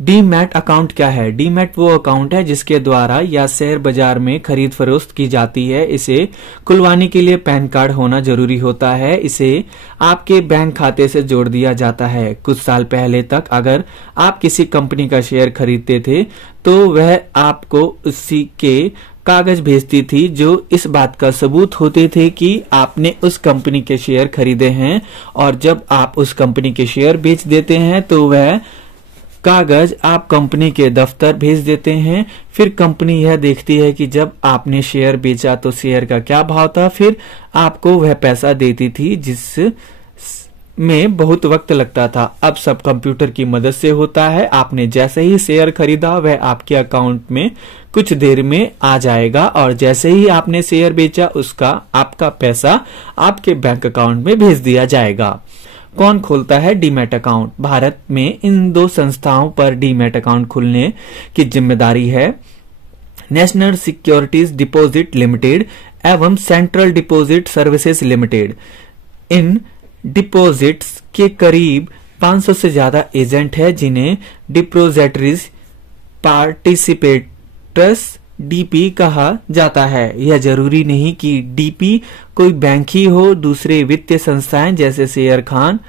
Demat account क्या है? Demat वो अकाउंट है जिसके द्वारा या शेयर बाजार में खरीद फरोख्त की जाती है। इसे खुलवाने के लिए पैन कार्ड होना जरूरी होता है। इसे आपके बैंक खाते से जोड़ दिया जाता है। कुछ साल पहले तक अगर आप किसी कंपनी का शेयर खरीदते थे तो वह आपको उसी के कागज भेजती थी जो इस बात का सबूत होते थे कि आपने उस कंपनी के शेयर खरीदे हैं, और जब आप उस कंपनी के शेयर बेच देते हैं तो वह कागज आप कंपनी के दफ्तर भेज देते हैं। फिर कंपनी यह देखती है कि जब आपने शेयर बेचा तो शेयर का क्या भाव था, फिर आपको वह पैसा देती थी जिस में बहुत वक्त लगता था। अब सब कंप्यूटर की मदद से होता है। आपने जैसे ही शेयर खरीदा वह आपके अकाउंट में कुछ देर में आ जाएगा, और जैसे ही आपने शेयर बेचा उसका आपका पैसा आपके बैंक अकाउंट में भेज दिया जाएगा। कौन खोलता है डीमैट अकाउंट? भारत में इन दो संस्थाओं पर डीमैट अकाउंट खोलने की जिम्मेदारी है, नेशनल सिक्योरिटीज डिपॉजिट लिमिटेड एवं सेंट्रल डिपॉजिट सर्विसेज लिमिटेड। इन डिपॉजिट्स के करीब 500 से ज्यादा एजेंट है जिन्हें डिपॉजिटरीज पार्टिसिपेटर्स डीपी कहा जाता है। यह जरूरी नहीं कि डीपी कोई बैंक ही हो। दूसरे वित्तीय संस्थाएं जैसे Sharekhan,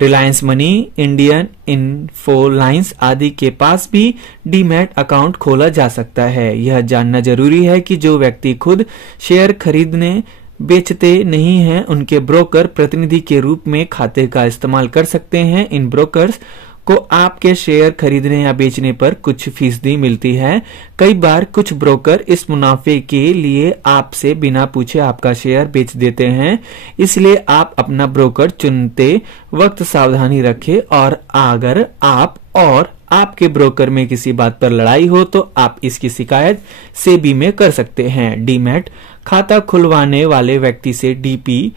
Reliance money, Indian Infoline आदि के पास भी डीमैट अकाउंट खोला जा सकता है। यह जानना जरूरी है कि जो व्यक्ति खुद शेयर खरीदने बेचते नहीं हैं उनके ब्रोकर प्रतिनिधि के रूप में खाते का इस्तेमाल कर सकते हैं। इन ब्रोकर्स को आपके शेयर खरीदने या बेचने पर कुछ फीसदी मिलती है। कई बार कुछ ब्रोकर इस मुनाफे के लिए आपसे बिना पूछे आपका शेयर बेच देते हैं। इसलिए आप अपना ब्रोकर चुनते वक्त सावधानी रखें, और अगर आप और आपके ब्रोकर में किसी बात पर लड़ाई हो तो आप इसकी शिकायत सेबी में कर सकते हैं। डीमैट खाता खुलवाने वाले व्यक्ति से डीपी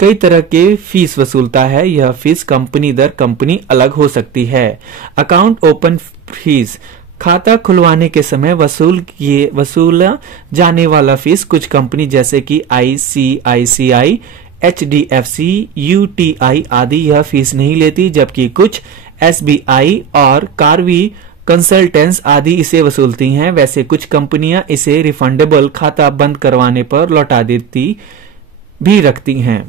कई तरह के फीस वसूलता है। यह फीस कंपनी दर कंपनी अलग हो सकती है। अकाउंट ओपन फीस खाता खुलवाने के समय वसूला जाने वाला फीस कुछ कंपनी जैसे कि ICICI, HDFC, UTI आदि यह फीस नहीं लेती, जबकि कुछ SBI और कार्वी कंसल्टेंट्स आदि इसे वसूलती हैं। वैसे कुछ कंपनियां इसे रिफंडेबल खाता बंद करवाने पर लौटा देती भी रखती हैं।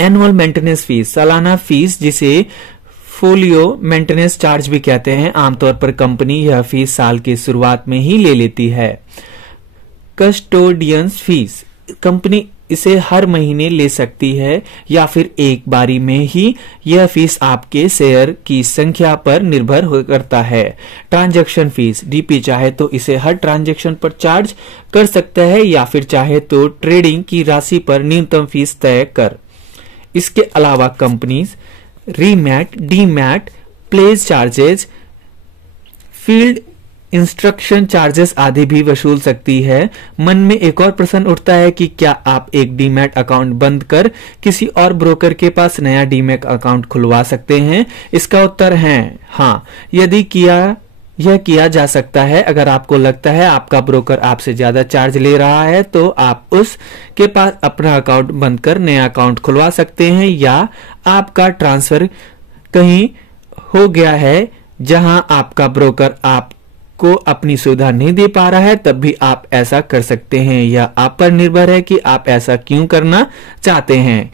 एनुअल मेंटेनेंस फीस सालाना फीस जिसे फोलियो मेंटेनेंस चार्ज भी कहते हैं। आमतौर पर कंपनी यह फीस साल की शुरुआत में ही ले लेती है। कस्टोडियंस फीस कंपनी इसे हर महीने ले सकती है या फिर एक बारी में ही। यह फीस आपके शेयर की संख्या पर निर्भर करता है। ट्रांजैक्शन फीस डीपी चाहे तो इसे हर ट्रांजैक्शन पर चार्ज कर सकता है या फिर चाहे तो ट्रेडिंग की राशि पर न्यूनतम फीस तय कर। इसके अलावा companies remat, demat, place charges, field instruction charges आदि भी वसूल सकती है। मन में एक और प्रश्न उठता है कि क्या आप एक डीमैट अकाउंट बंद कर किसी और ब्रोकर के पास नया डीमैट अकाउंट खुलवा सकते हैं? इसका उत्तर है हाँ, यदि यह किया जा सकता है। अगर आपको लगता है आपका ब्रोकर आपसे ज्यादा चार्ज ले रहा है तो आप उसके पास अपना अकाउंट बंद कर नया अकाउंट खुलवा सकते हैं, या आपका ट्रांसफर कहीं हो गया है जहां आपका ब्रोकर आपको अपनी सुविधा नहीं दे पा रहा है, तब भी आप ऐसा कर सकते हैं। यह आप पर निर्भर है कि आप ऐसा क्यों करना चाहते हैं।